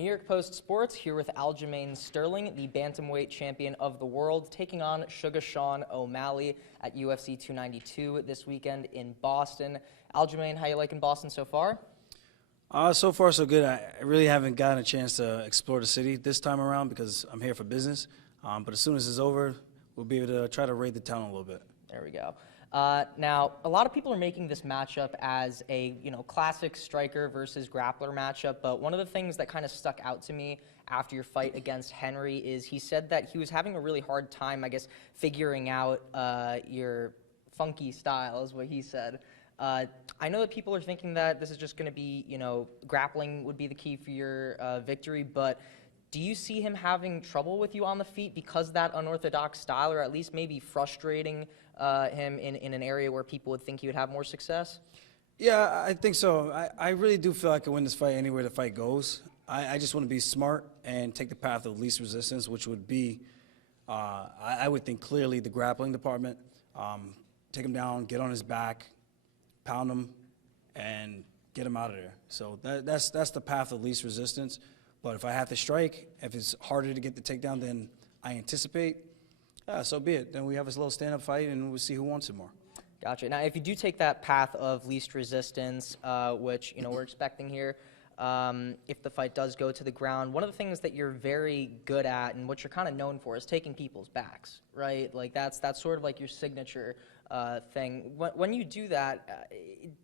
New York Post Sports here with Aljamain Sterling, the Bantamweight champion of the world, taking on Sugar Sean O'Malley at UFC 292 this weekend in Boston. Aljamain, how you liking Boston so far? So far, so good. I really haven't gotten a chance to explore the city this time around because I'm here for business. But as soon as it's over, we'll be able to try to raid the town a little bit. There we go. Now, a lot of people are making this matchup as a classic striker versus grappler matchup, but one of the things that kind of stuck out to me after your fight against Henry is he said that he was having a really hard time, I guess, figuring out your funky style, is what he said. I know that people are thinking that this is just going to be, grappling would be the key for your victory, but do you see him having trouble with you on the feet because of that unorthodox style, or at least maybe frustrating him in an area where people would think he would have more success? Yeah, I think so. I really do feel I can win this fight anywhere the fight goes. I just want to be smart and take the path of least resistance, which would be, I would think clearly the grappling department. Take him down, get on his back, pound him, and get him out of there. So that's the path of least resistance. But if I have to strike, if it's harder to get the takedown than I anticipate, so be it. Then we have a little stand-up fight, and we'll see who wants it more. Gotcha. Now, if you do take that path of least resistance, which we're expecting here, if the fight does go to the ground, one of the things that you're very good at and what you're kind of known for is taking people's backs, right? Like that's sort of like your signature thing. When you do that,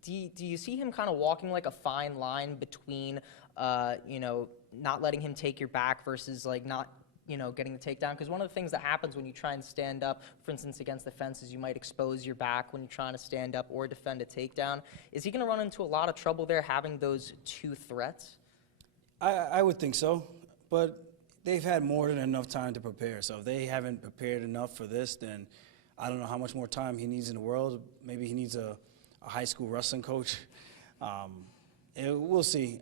do you see him kind of walking like a fine line between, not letting him take your back versus like not, getting the takedown? Because one of the things that happens when you try and stand up, for instance, against the fence, is you might expose your back when you're trying to stand up or defend a takedown. Is he going to run into a lot of trouble there having those two threats? I would think so, but they've had more than enough time to prepare. So if they haven't prepared enough for this, then I don't know how much more time he needs in the world. Maybe he needs a high school wrestling coach. We'll see.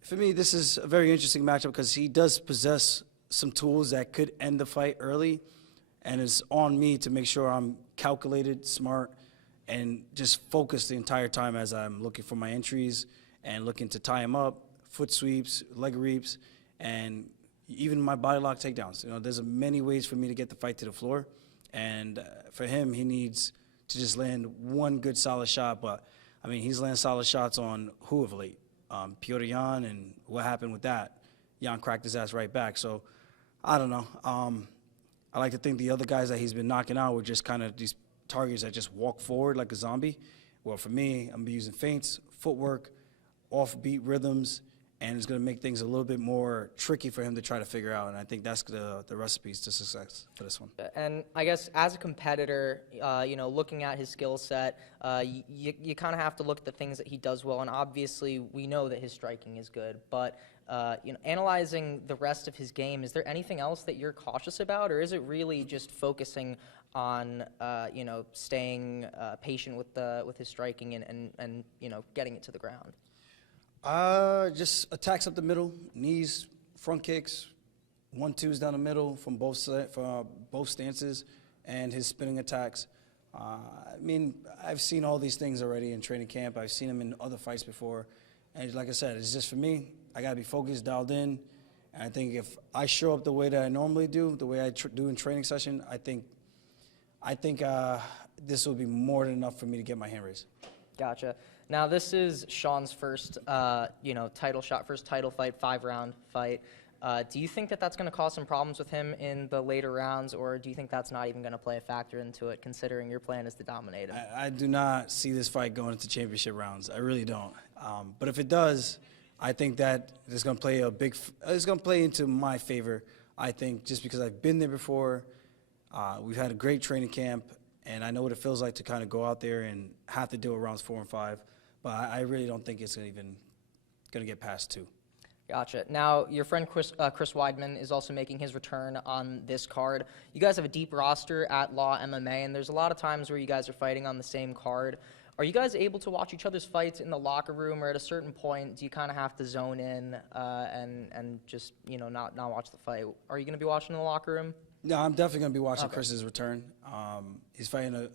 For me, this is a very interesting matchup because he does possess some tools that could end the fight early, and it's on me to make sure I'm calculated, smart, and just focused the entire time as I'm looking for my entries and looking to tie him up, foot sweeps, leg reaps, and even my body lock takedowns. There's many ways for me to get the fight to the floor, and for him, he needs to just land one good solid shot. But I mean, he's landing solid shots on who of late? Piotr Jan, and what happened with that? Jan cracked his ass right back. So I don't know. I like to think the other guys that he's been knocking out were just kind of these targets that just walk forward like a zombie. Well, for me, I'm going to be using feints, footwork, offbeat rhythms, and it's going to make things a little bit more tricky for him to try to figure out. And I think that's the recipes to success for this one. And I guess as a competitor, looking at his skill set, you kind of have to look at the things that he does well. And obviously, we know that his striking is good. But analyzing the rest of his game, is there anything else that you're cautious about, or is it really just focusing on staying patient with his striking and getting it to the ground? Just attacks up the middle, knees, front kicks, 1-2s down the middle from both stances, and his spinning attacks. I mean, I've seen all these things already in training camp. I've seen them in other fights before. And like I said, it's just for me, I got to be focused, dialed in. And I think if I show up the way that I normally do, the way I do in training session, I think this will be more than enough for me to get my hand raised. Gotcha. Now, this is Sean's first, title shot, first title fight, 5-round fight. Do you think that that's going to cause some problems with him in the later rounds, or do you think that's not even going to play a factor into it, considering your plan is to dominate him? I do not see this fight going into championship rounds. I really don't. But if it does, I think that it's going to play it's going to play into my favor. I think just because I've been there before, we've had a great training camp, and I know what it feels like to kind of go out there and have to deal with rounds 4 and 5. But I really don't think it's even going to get past 2. Gotcha. Now, your friend Chris Weidman is also making his return on this card. You guys have a deep roster at Law MMA, and there's a lot of times where you guys are fighting on the same card. Are you guys able to watch each other's fights in the locker room, or at a certain point do you kind of have to zone in and just not watch the fight? Are you going to be watching in the locker room? No, I'm definitely going to be watching Chris's return. He's fighting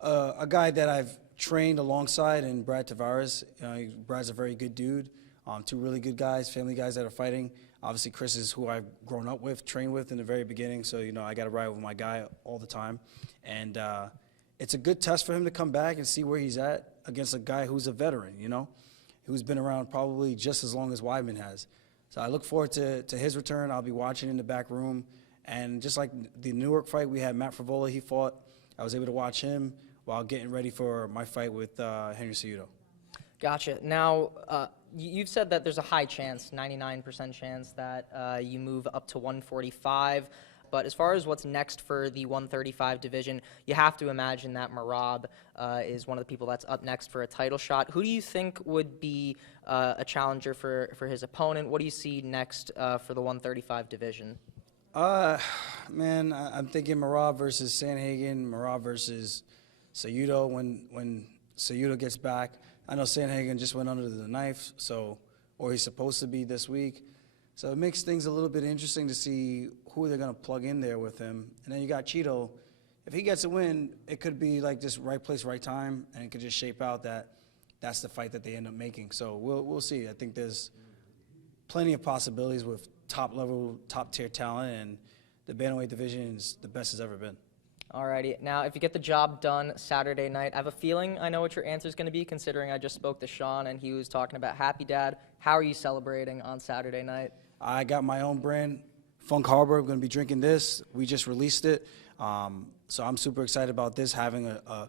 a guy that I've trained alongside in Brad Tavares. Brad's a very good dude. Two really good guys, family guys that are fighting. Obviously, Chris is who I've grown up with, trained with in the very beginning. So, I got to ride with my guy all the time. And it's a good test for him to come back and see where he's at against a guy who's a veteran, who's been around probably just as long as Weidman has. So I look forward to his return. I'll be watching in the back room. And just like the Newark fight, we had Matt Favola, he fought. I was able to watch him while getting ready for my fight with Henry Cejudo. Gotcha. Now, you've said that there's a high chance, 99% chance, that you move up to 145. But as far as what's next for the 135 division, you have to imagine that Merab is one of the people that's up next for a title shot. Who do you think would be a challenger for his opponent? What do you see next for the 135 division? Man, I'm thinking Merab versus Sandhagen, Merab versus Cejudo when Cejudo gets back. I know Sandhagen just went under the knife, or he's supposed to be this week. So it makes things a little bit interesting to see who they're going to plug in there with him. And then you got Cheeto. If he gets a win, it could be like just right place, right time, and it could just shape out that's the fight that they end up making. So we'll see. I think there's plenty of possibilities with top-level, top-tier talent, and the bantamweight division is the best it's ever been. Alrighty. Now, if you get the job done Saturday night, I have a feeling I know what your answer is going to be, considering I just spoke to Sean and he was talking about Happy Dad. How are you celebrating on Saturday night? I got my own brand, Funk Harbor. I'm going to be drinking this. We just released it. So I'm super excited about this, having a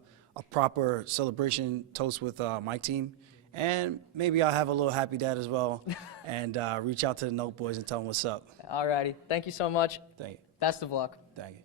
proper celebration toast with my team. And maybe I'll have a little Happy Dad as well and reach out to the Note Boys and tell them what's up. Alrighty. Thank you so much. Thank you. Best of luck. Thank you.